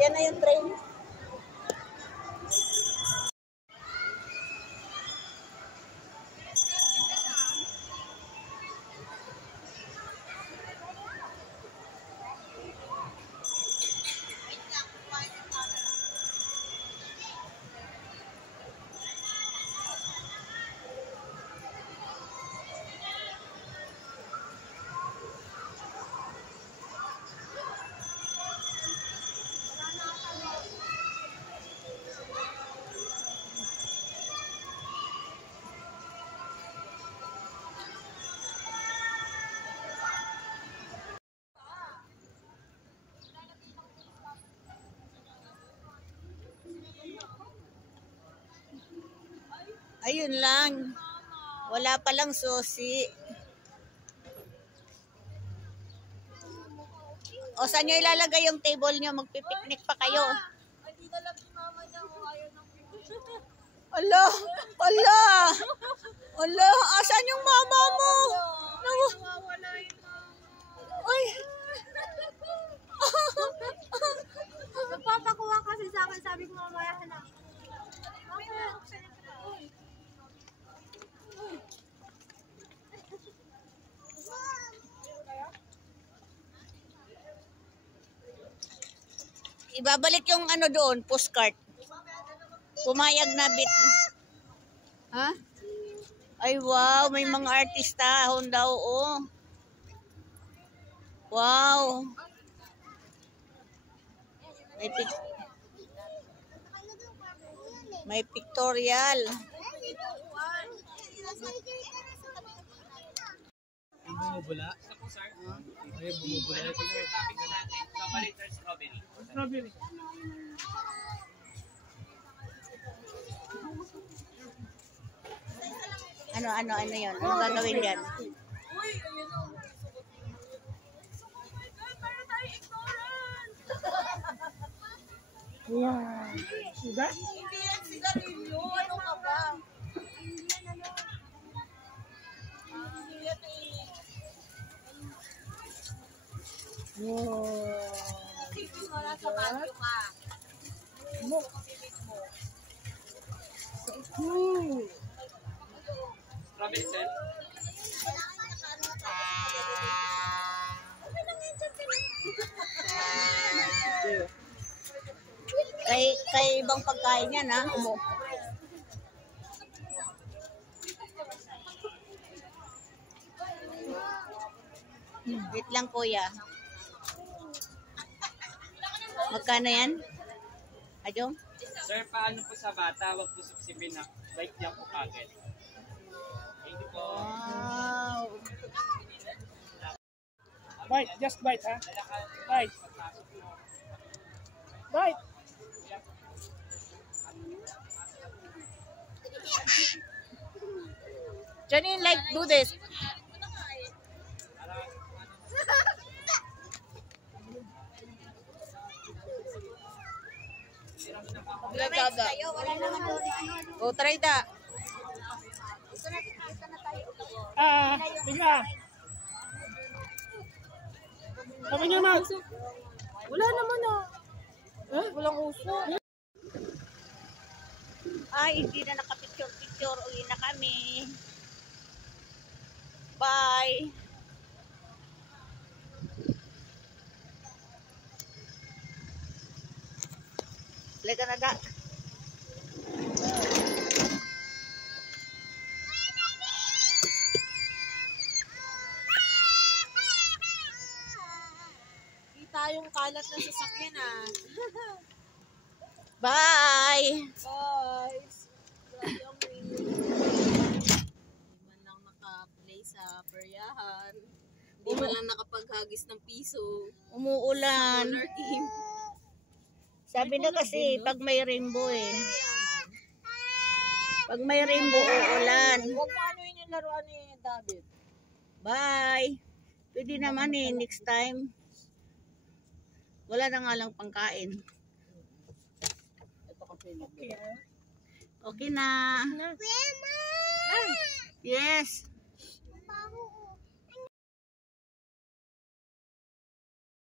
yan na yung train. Ayun lang. Wala palang susi. O, saan nyo ilalagay yung table nyo? Magpipiknik pa kayo. Hindi na lang si mama niya. Ayaw ng Ala! Ala! Ala! Asan yung mama mo? nawawala yung mama. Ay! Nagpapakuha kasi sa akin. Sabi ko mamaya na. Ibabalik yung ano doon, postcard. Pumayag na bit. Ha? Ay wow, may mga artista daw oh. Wow. May pictorial. Bumubula? Sa po, sir? Ay, bumubula. Ano po, sir, topic na natin? Chocolate or strawberry? Strawberry. Ano yun? Ano gagawin dyan? Uy, ayun o. Oh my God, para tayo ignorant. Wow. Diba? Hindi yan sigarilyo. Ano ka ba? Hindi yan Wow. Isipin mo na sa bagyo ka. Strawberry, sir? Kay ibang pagkain yan ha. Wait lang kuya. Magkano yan? Adyo? Sir, paano po sa bata? Huwag po suksipin na bike niya po kagad. Thank you po. Wow. Bite, just bite ha? Bite. Bite. Janine, like, do this. O, try that. Bigla. Sabi niyo, Max. Wala naman ah. Walang uso. Ay, hindi na nakapicture-picture. Uwi na kami. Bye. Lega na da. Kita yung kalat ng sasakyan ah. Bye. Guys. Grabe ang winning. Hindi man lang naka-play sa peryahan. Hindi man lang nakapaghagis ng piso. Umuulan. Roller game. Sabi na kasi, pag may rainbow eh. Pag may rainbow, uulan. Huwag mo anuin yung laruan ni David. Bye. Pwede naman eh, next time. Wala na nga lang pangkain. Okay na. Yes.